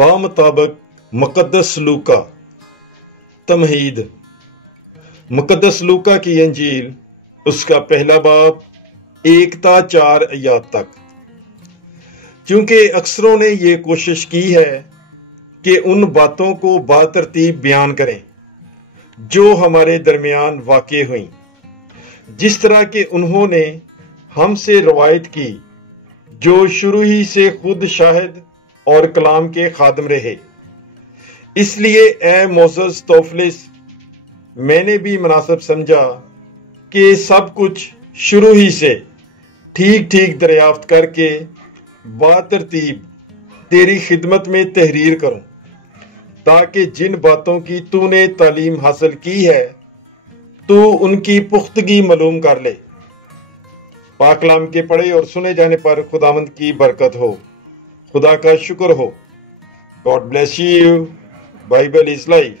बामुताबिक मुक़द्दस लूका। तमहीद। मुक़द्दस लूका की अंजील उसका पहला बाब 1 ता 4 आयत तक। क्योंकि अक्सरों ने ये कोशिश की है कि उन बातों को बातरतीब बयान करें जो हमारे दरमियान वाक़े हुई, जिस तरह के उन्होंने हमसे रवायत की, जो शुरू ही से खुद शाहिद और कलाम के खादम रहे। इसलिए ए मोसेस तोफलिस, मैंने भी मुनासिब समझा कि सब कुछ शुरू ही से ठीक ठीक दरियाफ्त करके बातरतीब तेरी खिदमत में तहरीर करूं, ताकि जिन बातों की तूने तालीम हासिल की है तू उनकी पुख्तगी मालूम कर ले। पाक कलाम के पढ़े और सुने जाने पर खुदावंद की बरकत हो, खुदा का शुक्र हो। God bless you. Bible is life.